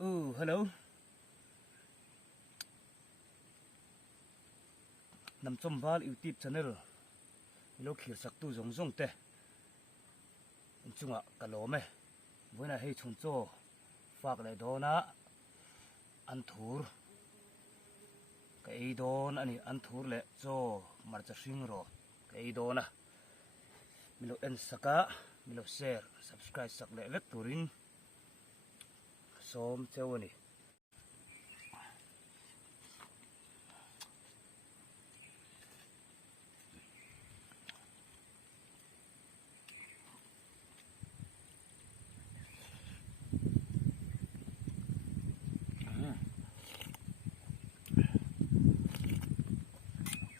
Hello. Nam chom wal YouTube channel. Milo khir sak tu zong zong te. Chunga kalome. Buena hei chung cho. Fak le dona. An thur. Ka ei don ani an thur le cho marcha hring ro. Ka ei dona. Milo en saka. Milo share. Subscribe sak le vek turin. Som cheu ani.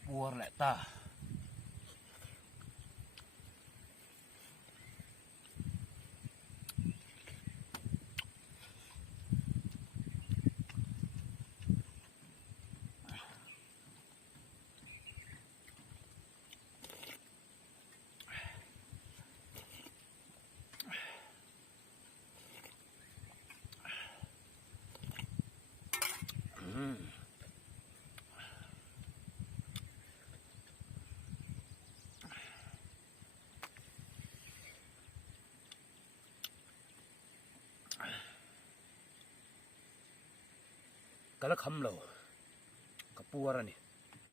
Buar lại ta. Kala kham lo. Kapuara ni.